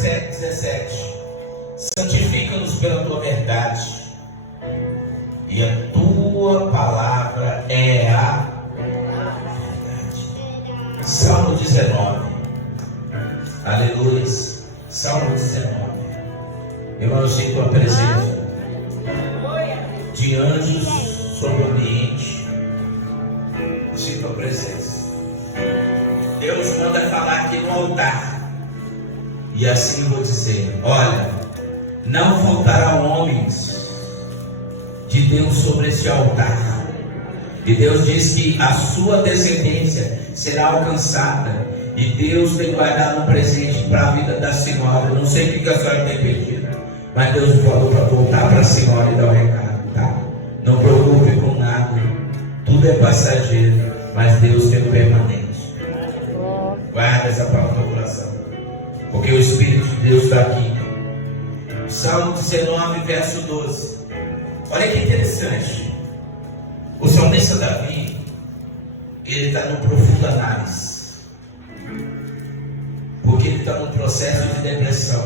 17. Santifica-nos pela tua verdade, e a tua palavra é a verdade. Salmo 19. Aleluia. Salmo 19. Eu sinto a presença de anjos sobre o ambiente. Eu sinto a presença. Deus manda falar aqui no altar. E assim vou dizer: olha, não faltará homens de Deus sobre este altar. E Deus diz que a sua descendência será alcançada. E Deus tem guardado um presente para a vida da senhora. Eu não sei o que a senhora tem pedido, mas Deus falou para voltar para a senhora e dar o recado, tá? Não preocupe com nada. Tudo é passageiro, mas Deus tem o permanente. Guarda essa palavra no coração, porque o Espírito de Deus está aqui. Salmo 19, verso 12. Olha que interessante. O salmista Davi, ele está no profundo análise, porque ele está no processo de depressão,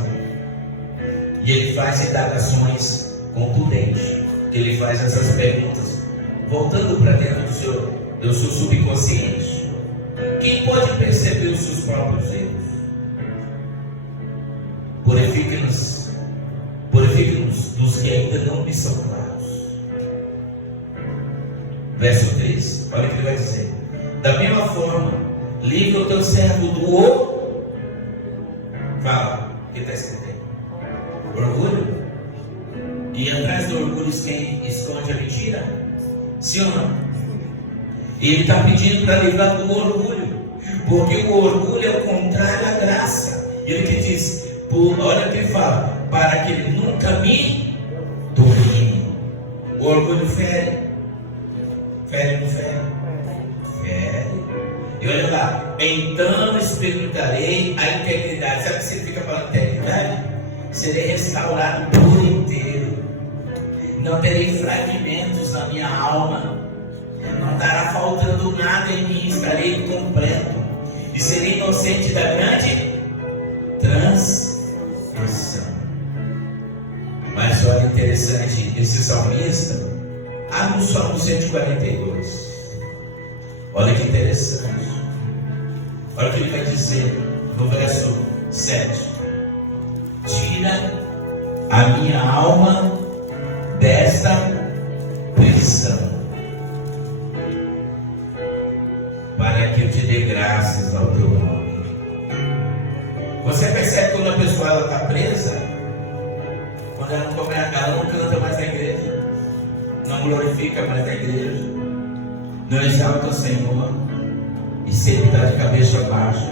e ele faz indagações concludentes. Ele faz essas perguntas voltando para dentro do seu subconsciente. Quem pode perceber os seus próprios erros? Purifique-nos dos que ainda não me são claros. Verso 3, olha o que ele vai dizer: da mesma forma, livra o teu servo do Fala, o que está escrito aí? Orgulho? E atrás do orgulho quem esconde a mentira? Sim ou não? E ele está pedindo para livrar do orgulho, porque o orgulho é o contrário à graça. E ele que diz, olha o que ele fala: para que ele nunca me domine. O orgulho fere. Fere ou não fere? Fere. E olha lá: então experimentarei a integridade. Sabe o que significa para integridade? Serei restaurado por inteiro. Não terei fragmentos na minha alma. Não estará faltando nada em mim. Estarei completo. E serei inocente da grande transgressão. Mas olha interessante, esse salmista abre o Salmo 142. Olha que interessante. Olha o que ele vai dizer no verso 7. Tira a minha alma desta prisão, para que eu te dê graças ao teu nome. Você percebe que quando a pessoa está presa, quando ela não canta mais na igreja, não glorifica mais na igreja, não exalta o Senhor, e sempre está de cabeça baixa,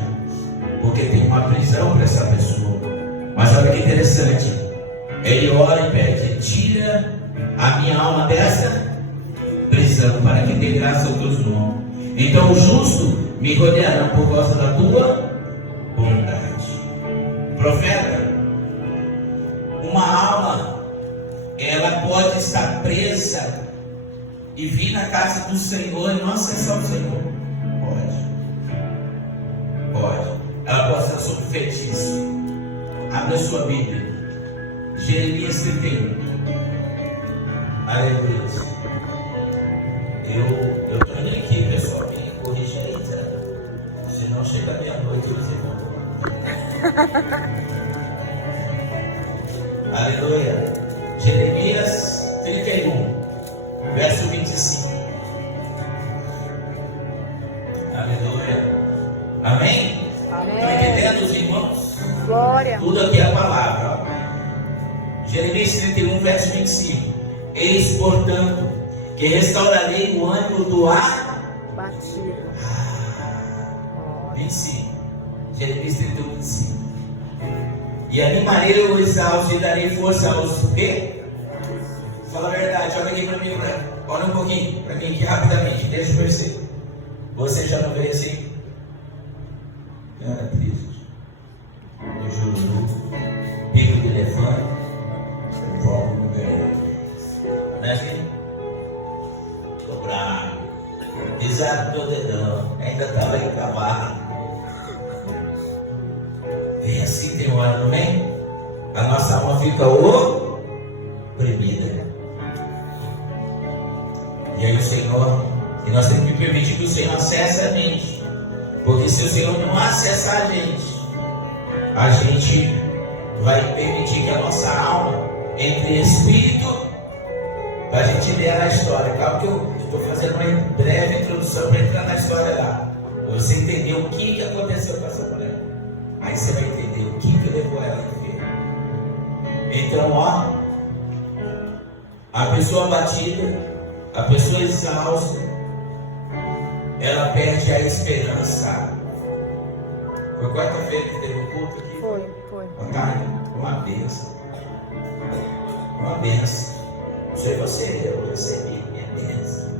porque tem uma prisão para essa pessoa. Mas olha que interessante, ele ora e pede: tira a minha alma dessa prisão, para que dê graça ao teu nome. Então o justo me rodeará por causa da tua bondade. Profeta, uma alma, ela pode estar presa e vir na casa do Senhor e não acessar o Senhor. Pode. Ela pode estar sob feitiço. Abra a sua Bíblia, Jeremias 31. Aleluia. Eu estou indo aqui, pessoal, me corrija aí, tá? Senão chega meia-noite e vocês vão tomar. Aleluia. Jeremias 31, verso 25. Aleluia. Amém? Amém. Estão entendendo, os irmãos? Glória. Tudo aqui é a palavra. Ó. Jeremias 31, verso 25. Eis, portanto, que restaurarei o ânimo do abatido. 25. Jeremias 31, 25. E animarei os exaustos e darei força aos quê? Fala a verdade, olha aqui para mim, olha um pouquinho para mim aqui rapidamente, deixa eu perceber. Você já não veio assim? Cara triste, eu juro, pico de elefante, volta no meio, né, filho? Tô bravo, pisado no meu dedão, ainda estava encavado. Vem assim, tem hora, não vem? a nossa alma fica oprimida. E aí o Senhor, e nós temos que permitir que o Senhor acesse a mente. Porque se o Senhor não acessar a gente vai permitir que a nossa alma entre espírito, para a gente ler a história. Claro que eu estou fazendo uma breve introdução para entrar na história lá. Para você entender o que aconteceu com essa mulher. Aí você vai entender o que levou ela a viver. Então, ó, a pessoa abatida, a pessoa exausta, ela perde a esperança. Foi quarta-feira que teve o culto aqui? Foi. Uma benção. Uma benção. Não sei você, eu recebi minha benção.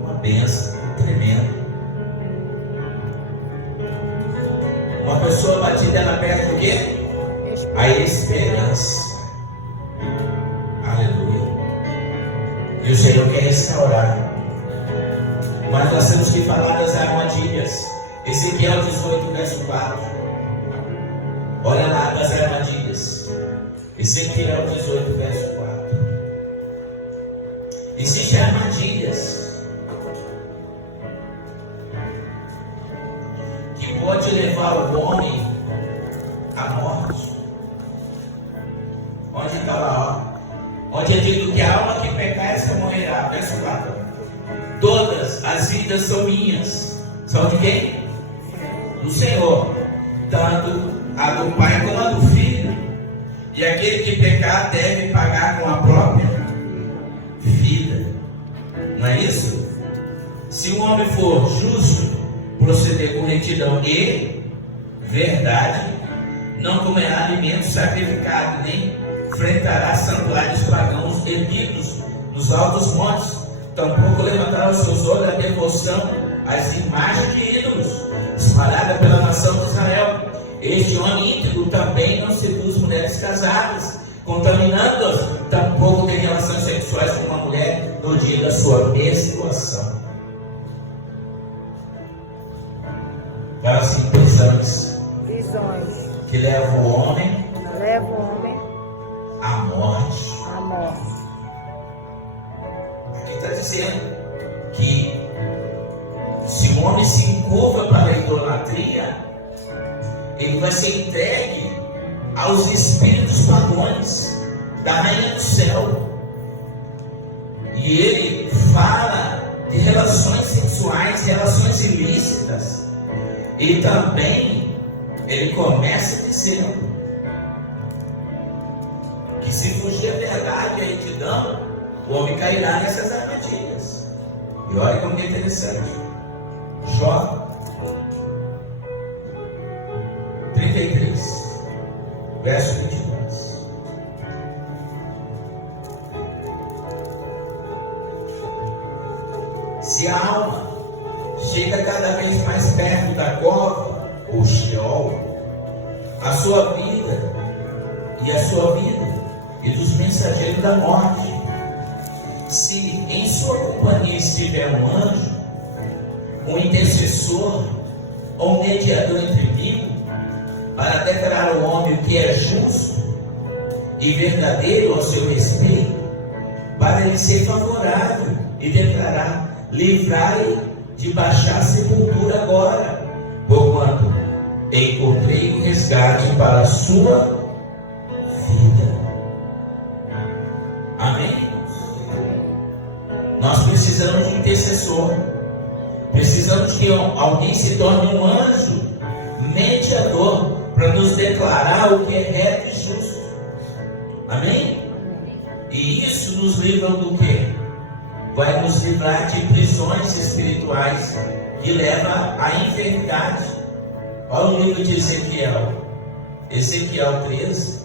Uma benção tremenda. Uma pessoa batida, ela perde o quê? A esperança. Aleluia. E o Senhor quer restaurar. Mas nós temos que falar das armadilhas. Ezequiel 18, verso 4. Olha lá das armadilhas. Ezequiel 18, verso 4. Existem armadilhas que pode levar o homem à morte. Onde está lá, ó? Onde é dito que a alma que pecar, essa morrerá. Verso 4. Todas as vidas são minhas. São de quem? Do Senhor. Tanto a do pai como a do filho. E aquele que pecar deve pagar com a própria vida. Não é isso? Se um homem for justo, proceder com retidão e verdade, não comerá alimento sacrificado, nem enfrentará santuários pagãos erguidos nos altos montes, tampouco levantará os seus olhos à devoção às imagens de ídolos, espalhada pela nação de Israel. Este homem íntegro também não seduz mulheres casadas, contaminando-as, tampouco tem relações sexuais com uma mulher no dia da sua menstruação. Então, assim, visões que levam o homem à morte. Aqui está dizendo que se o homem se encurva para a idolatria, ele vai ser entregue aos espíritos pagões da rainha do céu. E ele fala de relações sexuais, relações ilícitas. E também ele começa dizendo que se fugir a verdade e a retidão, o homem cairá nessas armadilhas. E olha como é interessante. Jó 33, verso 22. Se a alma chega cada vez mais perto da cova, ou Sheol, a sua vida, e dos mensageiros da morte, se em sua companhia estiver um anjo, um intercessor, ou um mediador entre mim, para declarar ao homem o que é justo e verdadeiro ao seu respeito, para lhe ser favorável e declarar: livrai de baixar a sepultura agora, porquanto encontrei o resgate para a sua vida. Amém? Nós precisamos de intercessor. Precisamos que alguém se torne um anjo mediador para nos declarar o que é reto e justo. Amém? E isso nos livra do quê? Vai nos livrar de prisões espirituais que levam à enfermidade. Olha o livro de Ezequiel. Ezequiel 13.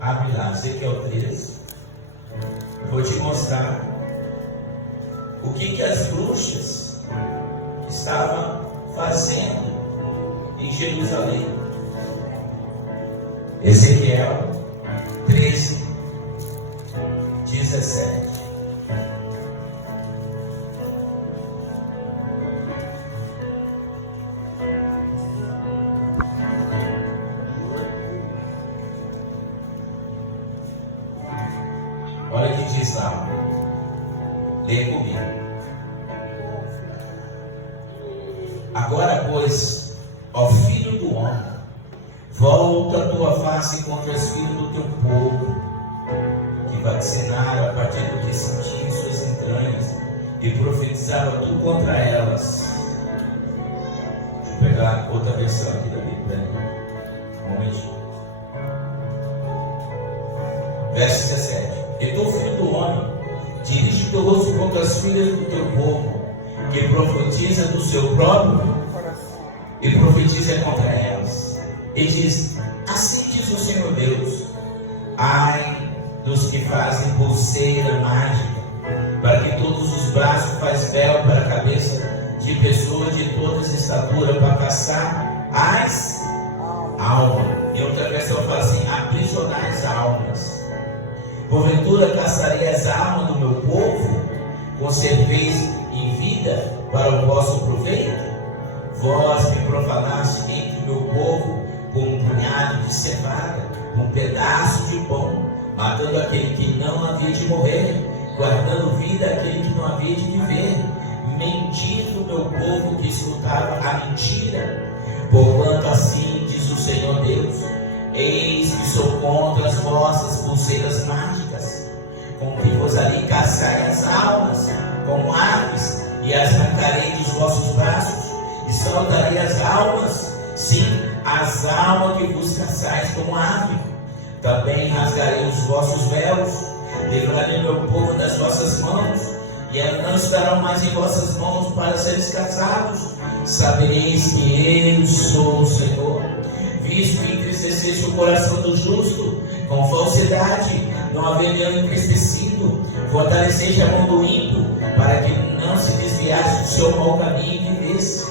Abre lá, Ezequiel 13. Vou te mostrar o que as bruxas estavam fazendo em Jerusalém. Ezequiel 13, 17. diz lá. Leia comigo. Agora, pois, ó filho do homem, volta a tua face contra os filhos do teu povo, que vaticinaram a partir do que sentiram suas entranhas, e profetizaram tu contra elas. Deixa eu pegar outra versão aqui da Bíblia. Um momentinho. Verso 17. E tu, filho do homem, dirige o teu rosto contra as filhas do teu povo, que profetiza do seu próprio e profetiza contra elas. E diz: assim diz o Senhor Deus: ai dos que fazem pulseira mágica, para que todos os braços faz véu para a cabeça de pessoas de todas estatura, para caçar as almas. Em outra versão fala assim: aprisionar as almas. Porventura caçarei as almas do meu povo, conserveis em vida para o vosso proveito? Vós me profanaste entre o meu povo com um punhado de cevada, um pedaço de pão, matando aquele que não havia de morrer, guardando vida aquele que não havia de viver. Mentindo o meu povo que escutava a mentira. Porquanto assim diz o Senhor Deus: eis que sou contra as vossas pulseiras mágicas, com que vos ali caçai as almas como aves, e as arrancarei dos vossos braços, e soltarei as almas, sim, as almas que vos caçais como ave. Também rasgarei os vossos véus, livrarei meu povo das vossas mãos, e eles não estarão mais em vossas mãos para serem caçados. Sabereis que eu sou o Senhor. Visto que entristeceste o coração do justo com falsidade, não havendo entristecido, fortaleceste a mão do ímpio, para que não se desviasse do seu mau caminho e vivesse.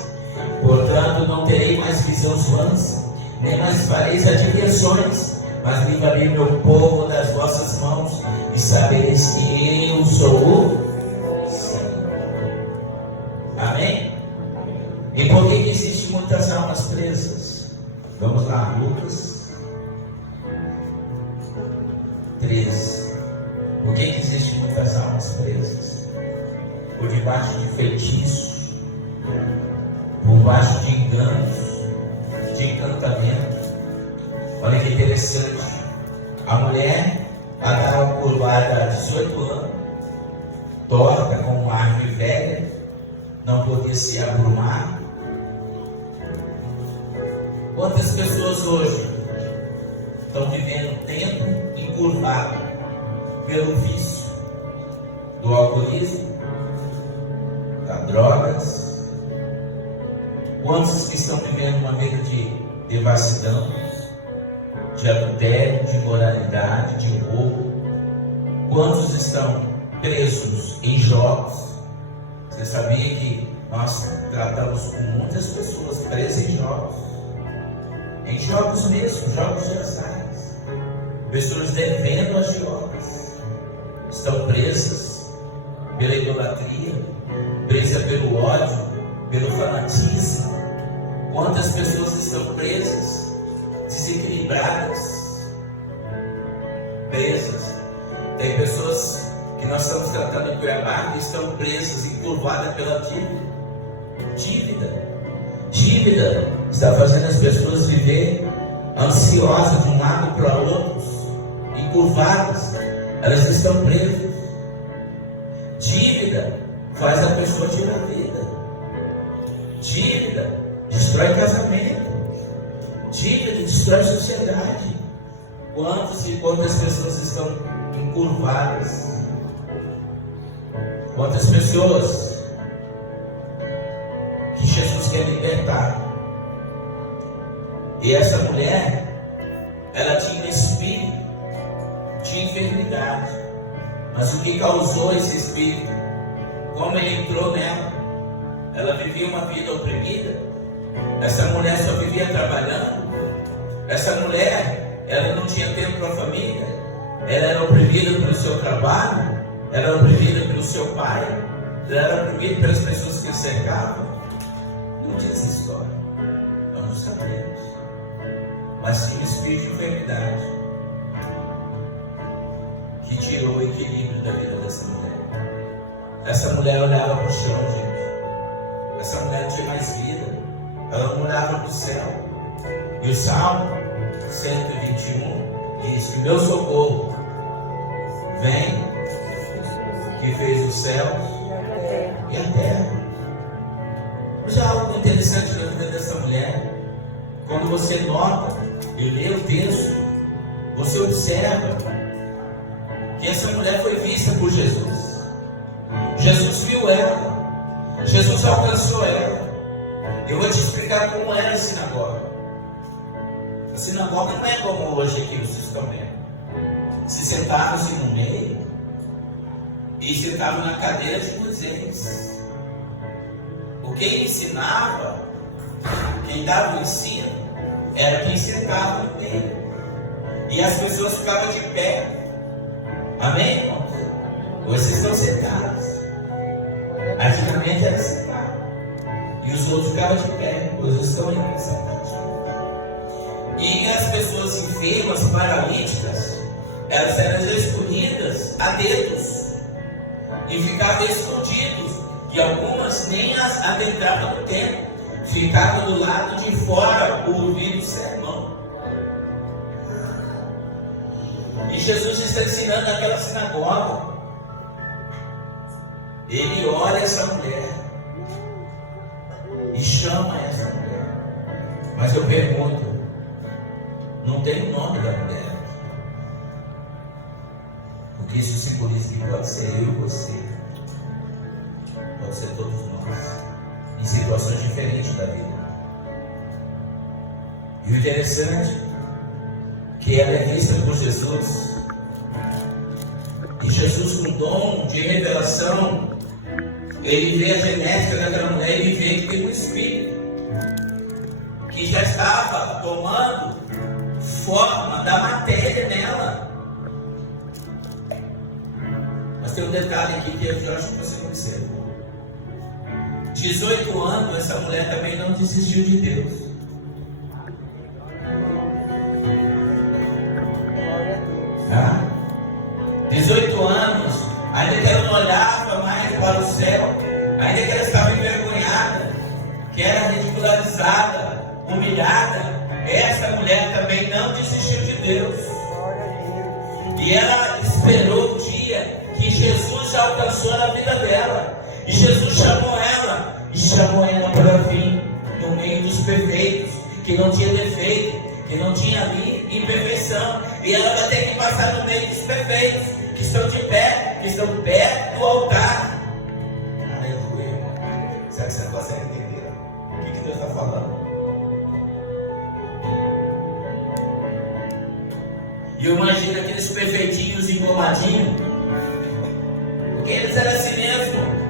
Portanto, não terei mais visões vãs, nem mais fareis adivinhações, mas livrarei meu povo das vossas mãos, e sabereis que eu sou o Senhor. Amém? E por que existem muitas almas presas? Vamos lá, Lucas 13. Por que existem muitas almas presas? Por debaixo de feitiços, por baixo de enganos, de encantamento. Olha que interessante. A mulher, ela estava curvada há 18 anos, torta como uma árvore velha, não podia se abrumar. Quantas pessoas hoje estão vivendo um tempo encurvado pelo vício do alcoolismo, das drogas? Quantos que estão vivendo uma vida de devassidão, de adultério, de imoralidade, de roubo? Quantos estão presos em jogos? Você sabia que nós tratamos com muitas pessoas presas em jogos? Em jogos mesmo, jogos de azares. Pessoas devendo as jogos. Estão presas pela idolatria, presas pelo ódio, pelo fanatismo. Quantas pessoas estão presas, desequilibradas, presas? Tem pessoas que nós estamos tratando em Cuiabá que estão presas, encurvadas pela dívida. Dívida está fazendo as pessoas viver ansiosas de um lado para o outro, encurvadas. Elas estão presas. Dívida faz a pessoa tirar a vida. Dívida destrói casamento. Dívida destrói sociedade. Quantas e quantas pessoas estão encurvadas? Quantas pessoas que Jesus quer libertar? E essa mulher, ela tinha um espírito de enfermidade. Mas o que causou esse espírito? Como ele entrou nela? Ela vivia uma vida oprimida. Essa mulher só vivia trabalhando. Essa mulher, ela não tinha tempo para a família. Ela era oprimida pelo seu trabalho. Ela era oprimida pelo seu pai. Ela era oprimida pelas pessoas que a cercavam. Não tinha essa história. Nós não sabemos. Mas tinha um espírito de enfermidade que tirou o equilíbrio da vida Essa mulher olhava para o chão, gente. Essa mulher não tinha mais vida. Ela não olhava para o céu. E o Salmo 121 diz que meu socorro vem, que fez os céus e a terra. Mas há algo interessante na vida dessa mulher. Quando você nota e lê o texto, você observa que essa mulher foi vista por Jesus. Jesus viu ela. Jesus alcançou ela. Eu vou te explicar como era a sinagoga. A sinagoga não é como hoje aqui vocês estão vendo. Se sentavam-se no meio e sentavam na cadeira de Moisés. O quem ensinava, quem dava o ensino, era quem sentava no meio. E as pessoas ficavam de pé. Amém, irmãos? Hoje vocês estão sentados. Antigamente era sentado. E os outros ficavam de pé. Hoje estão indo sentados. E as pessoas enfermas, paralíticas, elas eram escolhidas a dedos. E ficavam escondidos. E algumas nem as adentravam no templo. Ficavam do lado de fora, ouvindo o sermão. E Jesus está ensinando naquela sinagoga. Ele olha essa mulher e chama essa mulher. Mas eu pergunto, não tem o nome da mulher? Porque isso simboliza que pode ser eu e você. Pode ser todos nós. Em situações diferentes da vida. E o interessante é que ela é vista por Jesus. E Jesus, com dom de revelação, ele vê a genética daquela mulher e vê que tem um espírito que já estava tomando forma da matéria nela. Mas tem um detalhe aqui que eu acho que você não observou. 18 anos, essa mulher também não desistiu de Deus. Ah, 18 anos, ainda que ela não olhava mais para o céu, ainda que ela estava envergonhada, que era ridicularizada, humilhada, essa mulher também não desistiu de Deus. E ela esperou o dia que Jesus já alcançou na vida dela. E Jesus chamou ela para vir no meio dos perfeitos, que não tinha defeito, que não tinha ali imperfeição. E ela vai ter que passar no meio dos perfeitos, que estão de pé, que estão perto do altar. Aleluia. Será que você consegue entender o que Deus está falando? E eu imagino aqueles perfeitinhos engomadinhos, porque eles eram assim mesmo.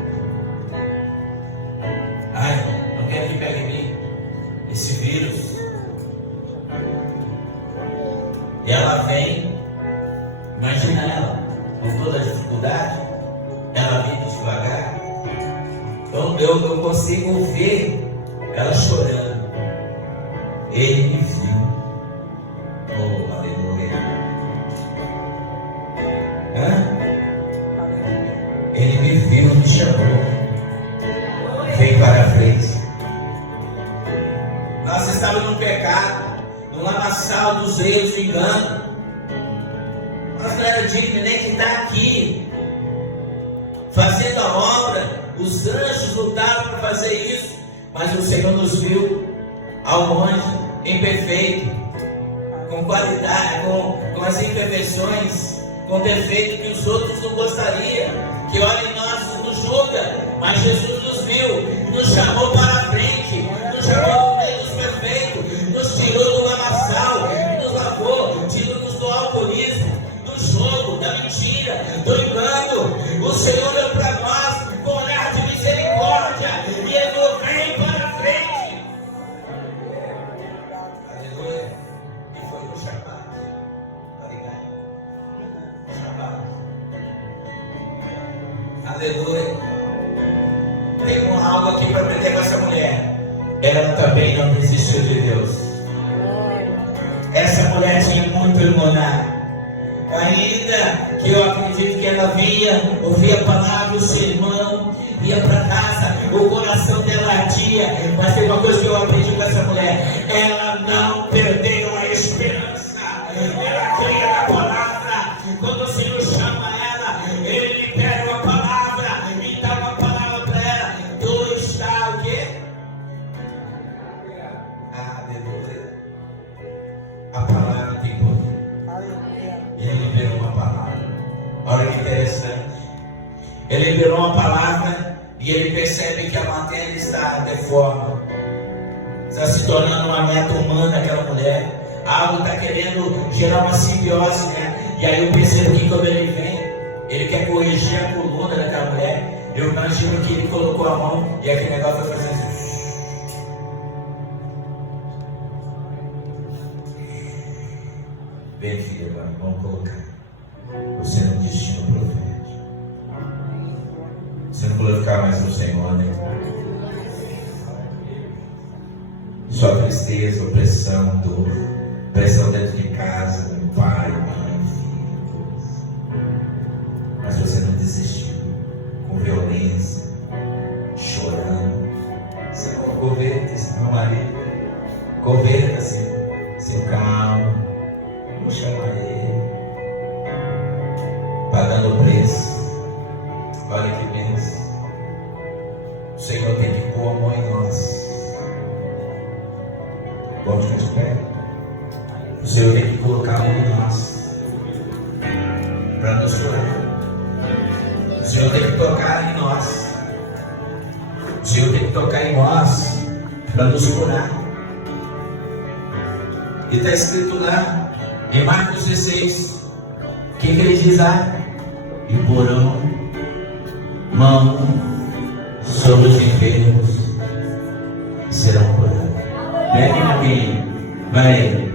Ai, não quero que pegue em mim esse vírus. E ela vem, imagina ela, com toda a dificuldade, ela vem devagar. Então eu consigo ver ela chorando. Ele me viu. Oh, aleluia. Ele me viu, me chamou. Vem para a frente. Nós estávamos no pecado, no lamaçal dos erros do engano. Nós não era digno nem que está aqui, fazendo a obra. Os anjos lutaram para fazer isso, mas o Senhor nos viu ao longe, imperfeito, com qualidade, com as imperfeições, com defeito que os outros não gostariam, que olha em nós, nos julga, mas Jesus nos viu, nos chamou para a frente, nos chamou no meio dos perfeitos, nos tirou do lamaçal, nos lavou, tirou-nos do alcoolismo, do jogo, da mentira, do engano. O Senhor olhou para nós com olhar de misericórdia e ele vem para a frente. Aleluia. E foi no chamado. Tá ligado? Chamado. Aleluia. Tem algo aqui para aprender com essa mulher. Ela também não desistiu de Deus. Essa mulher tinha muito limonada. Ainda que eu acredito que ela vinha, ouvia a palavra, o sermão, ia para casa, o coração dela ardia. Mas tem uma coisa que eu aprendi com essa mulher: ela não perdeu a esperança, ela cria na palavra. Quando o Senhor chama ela, Ele libera uma palavra e dá uma palavra para ela. Tu está o quê? Aleluia. A palavra tem poder. E Ele liberou uma palavra. Olha que interessante. Ele liberou uma palavra e ele percebe que a matéria está deforme. Está se tornando uma meta humana aquela mulher. Algo está querendo gerar uma simbiose, né? E aí eu percebo que quando ele vem, ele quer corrigir a coluna daquela mulher. Eu imagino que ele colocou a mão e aquele negócio foi fazendo assim. Vem, filha, vamos colocar. Você no destino profético. Você não glorificar mais no Senhor, né? Sua tristeza, opressão, dor, pressão dentro de casa, com pai, mãe, filhos. Mas você não desistiu, com violência, chorando. Senhor, converta-se, meu marido. Converta-se, seu calmo. Vamos chamar ele. Pagando o preço. Olha que bênção. O Senhor tem que pôr a mão em nós. Vamos ficar de pé. O Senhor tem que colocar a mão em nós para nos curar. O Senhor tem que tocar em nós. O Senhor tem que tocar em nós para nos curar. E está escrito lá em Marcos 16. Que ele diz lá? E porão mão sobre os enfermos serão curados. Pegue alguém, vai.